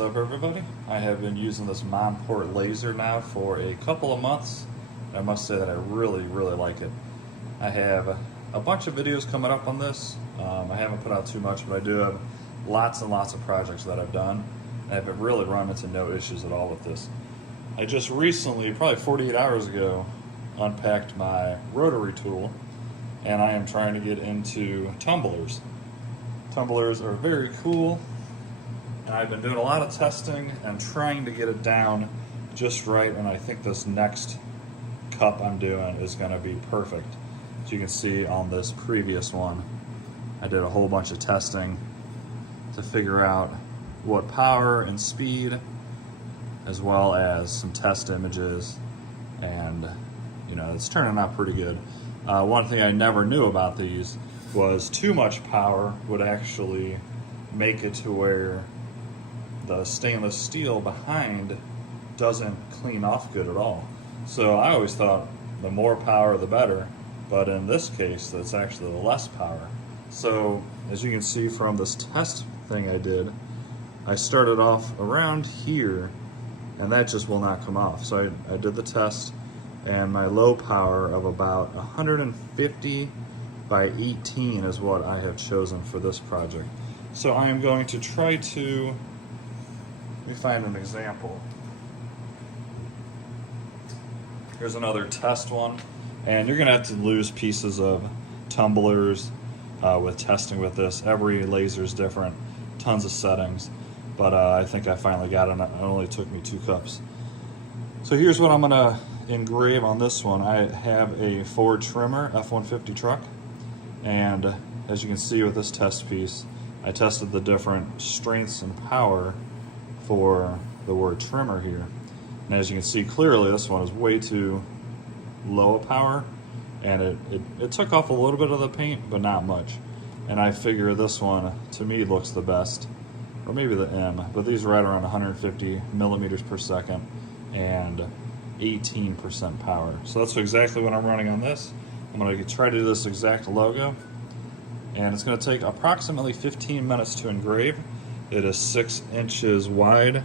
What's up, everybody? I have been using this Monport laser now for a couple of months. I must say that I really like it. I have a bunch of videos coming up on this. I haven't put out too much, but I do have lots and lots of projects that I've done. I haven't really run into no issues at all with this. I just recently, probably 48 hours ago, unpacked my rotary tool, and I am trying to get into tumblers. Tumblers are very cool, and I've been doing a lot of testing and trying to get it down just right, and I think this next cup I'm doing is going to be perfect. As you can see on this previous one, I did a whole bunch of testing to figure out what power and speed, as well as some test images, and it's turning out pretty good. One thing I never knew about these was too much power would actually make it to where the stainless steel behind doesn't clean off good at all. So I always thought the more power the better, but in this case that's actually the less power. So as you can see from this test thing I did, I started off around here and that just will not come off. So I did the test, and my low power of about 150 by 18 is what I have chosen for this project. So I am going to try to, let me find an example. Here's another test one, and you're gonna have to lose pieces of tumblers with testing with this. Every laser is different, tons of settings, but I think I finally got it, and it only took me 2 cups. So here's what I'm gonna engrave on this one. I have a Ford trimmer, F-150 truck, and as you can see with this test piece, I tested the different strengths and power for the word trimmer here. And as you can see clearly, this one is way too low a power, and it took off a little bit of the paint, but not much. And I figure this one, to me, looks the best, or maybe the M, but these are right around 150 millimeters per second and 18% power. So that's exactly what I'm running on this. I'm gonna try to do this exact logo, and it's gonna take approximately 15 minutes to engrave. It is 6 inches wide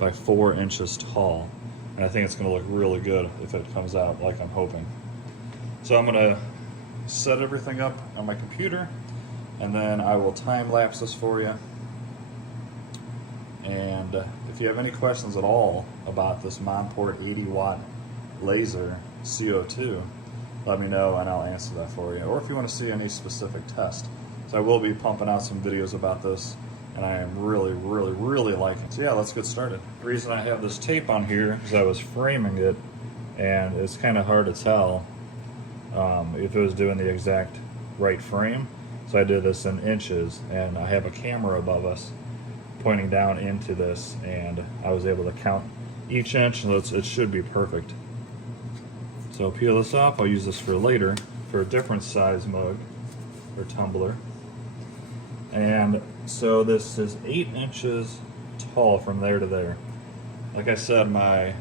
by 4 inches tall, and I think it's gonna look really good if it comes out like I'm hoping. So I'm gonna set everything up on my computer, and then I will time lapse this for you. And if you have any questions at all about this Monport 80-watt laser CO2, let me know and I'll answer that for you. Or if you want to see any specific test. So I will be pumping out some videos about this, and I am really liking it. So yeah, let's get started. The reason I have this tape on here is I was framing it, and it's kind of hard to tell if it was doing the exact right frame. So I did this in inches, and I have a camera above us pointing down into this, and I was able to count each inch, and it should be perfect. So peel this off. I'll use this for later for a different size mug or tumbler. And so this is 8 inches tall from there to there. Like I said, my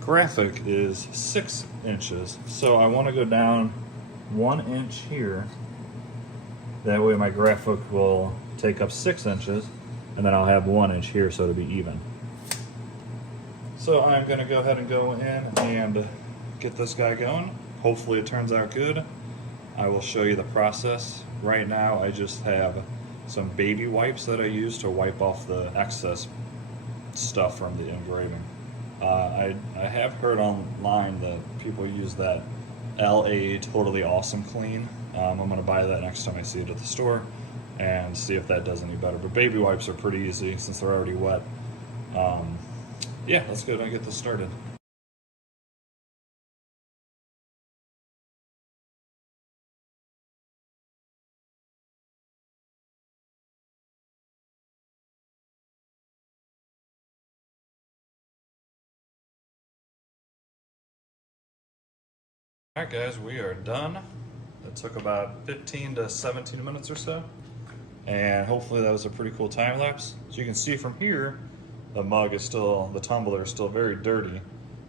graphic is 6 inches, so I want to go down 1 inch here. That way my graphic will take up 6 inches, and then I'll have 1 inch here, so it'll be even. So I'm going to go ahead and go in and get this guy going. Hopefully it turns out good. I will show you the process. Right now I just have some baby wipes that I use to wipe off the excess stuff from the engraving. I have heard online that people use that LA Totally Awesome Clean. I'm going to buy that next time I see it at the store and see if that does any better. But baby wipes are pretty easy since they're already wet. Yeah, let's go ahead and get this started. Alright guys, we are done. It took about 15 to 17 minutes or so, and hopefully that was a pretty cool time lapse. As you can see from here, the tumbler is still very dirty,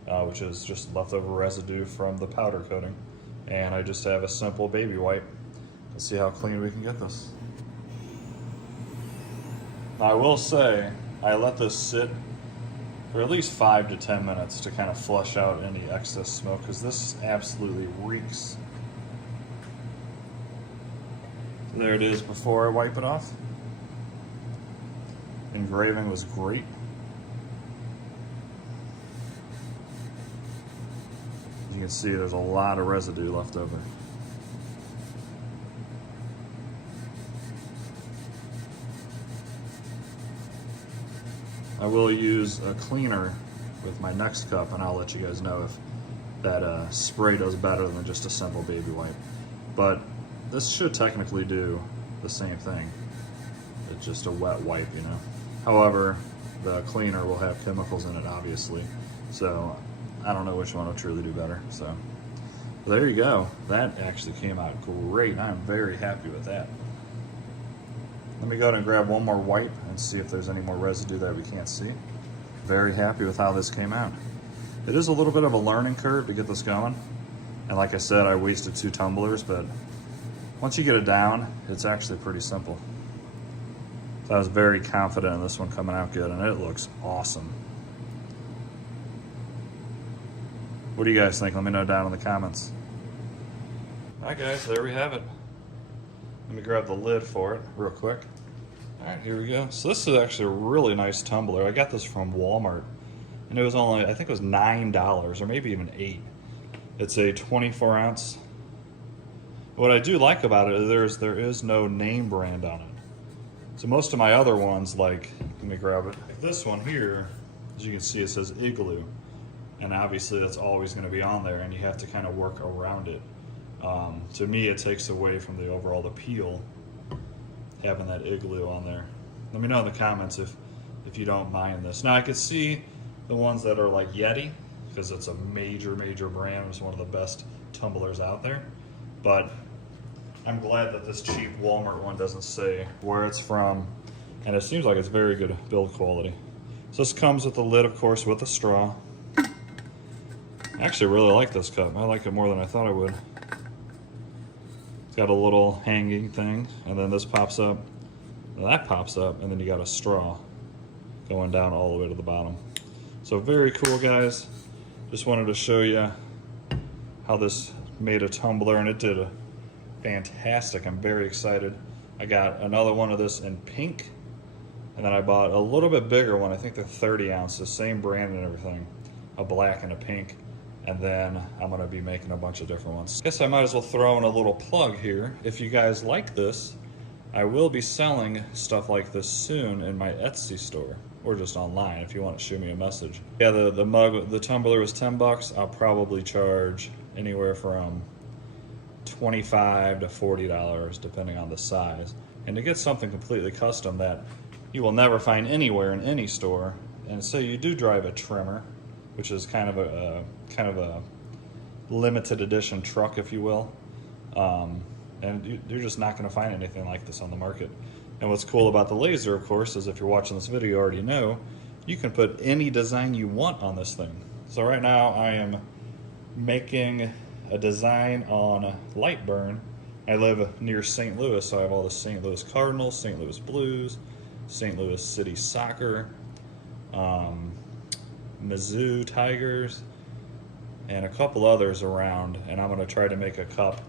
which is just leftover residue from the powder coating. And I just have a simple baby wipe. Let's see how clean we can get this. Now I will say, I let this sit for at least 5 to 10 minutes to kind of flush out any excess smoke, because this absolutely reeks. There it is before I wipe it off. Engraving was great. As you can see, there's a lot of residue left over. I will use a cleaner with my next cup, and I'll let you guys know if that spray does better than just a simple baby wipe. But this should technically do the same thing. It's just a wet wipe, you know. However, the cleaner will have chemicals in it, obviously. So I don't know which one will truly do better. So there you go. That actually came out great. I'm very happy with that. Let me go ahead and grab one more wipe and see if there's any more residue that we can't see. Very happy with how this came out. It is a little bit of a learning curve to get this going. And like I said, I wasted 2 tumblers, but once you get it down, it's actually pretty simple. So I was very confident in this one coming out good, and it looks awesome. What do you guys think? Let me know down in the comments. All right, guys, there we have it. Let me grab the lid for it real quick. All right, here we go. So this is actually a really nice tumbler. I got this from Walmart, and it was only, I think it was $9 or maybe even $8. It's a 24 ounce. What I do like about it is there is no name brand on it. So most of my other ones, like, let me grab it. Like this one here, as you can see, it says Igloo. And obviously that's always gonna be on there, and you have to kind of work around it. To me, it takes away from the overall appeal having that Igloo on there. Let me know in the comments if you don't mind this. Now I could see the ones that are like Yeti, because it's a major brand. It's one of the best tumblers out there. But I'm glad that this cheap Walmart one doesn't say where it's from, and it seems like it's very good build quality. So this comes with the lid, of course, with a straw. I actually really like this cup. I like it more than I thought I would. It's got a little hanging thing, and then this pops up, and that pops up, and then you got a straw going down all the way to the bottom. So very cool, guys. Just wanted to show you how this made a tumbler, and it did a fantastic. I'm very excited. I got another one of this in pink, and then I bought a little bit bigger one. I think they're 30 ounces, same brand and everything, a black and a pink. And then I'm gonna be making a bunch of different ones. Guess I might as well throw in a little plug here. If you guys like this, I will be selling stuff like this soon in my Etsy store, or just online if you want to shoot me a message. Yeah, the mug, the tumbler was 10 bucks. I'll probably charge anywhere from $25 to $40, depending on the size. And to get something completely custom that you will never find anywhere in any store, and so you do drive a trimmer, which is kind of a limited edition truck, if you will, and you're just not going to find anything like this on the market. And what's cool about the Laser, of course, is if you're watching this video, you already know, you can put any design you want on this thing. So right now I am making a design on light burn. I live near St. Louis, so I have all the St. Louis Cardinals, St. Louis Blues, St. Louis City Soccer, Mizzou Tigers, and a couple others around, and I'm going to try to make a cup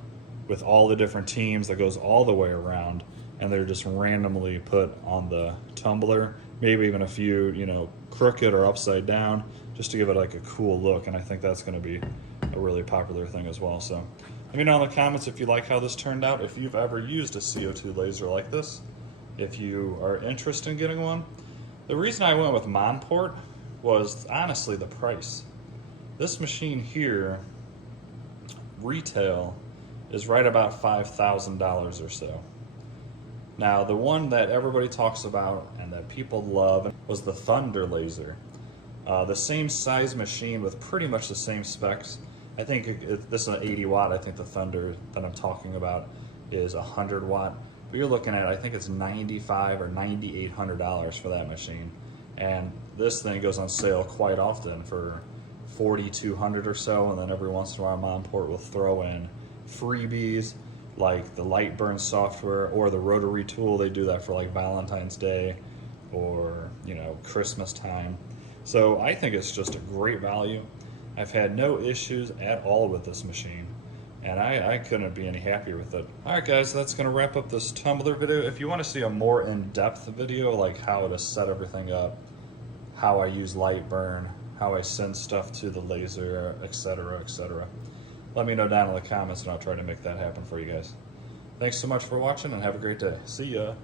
with all the different teams that goes all the way around, and they're just randomly put on the tumbler, maybe even a few, you know, crooked or upside down, just to give it like a cool look. And I think that's going to be a really popular thing as well. So let me know in the comments if you like how this turned out, if you've ever used a CO2 laser like this, if you are interested in getting one. The reason I went with Monport was honestly the price. This machine here, retail, is right about $5,000 or so. Now, the one that everybody talks about and that people love was the Thunder Laser. The same size machine with pretty much the same specs. I think this is an 80 watt. I think the Thunder that I'm talking about is 100 watt. But you're looking at, I think it's $9,500 or $9,800 for that machine. And this thing goes on sale quite often for $4,200 or so, and then every once in a while Monport will throw in freebies like the light burn software or the rotary tool. They do that for like Valentine's Day, or, you know, Christmas time. So I think it's just a great value. I've had no issues at all with this machine, and I couldn't be any happier with it. Alright guys, that's going to wrap up this tumbler video. If you want to see a more in-depth video, like how to set everything up, how I use light burn, how I send stuff to the laser, etc., etc., let me know down in the comments and I'll try to make that happen for you guys. Thanks so much for watching and have a great day. See ya.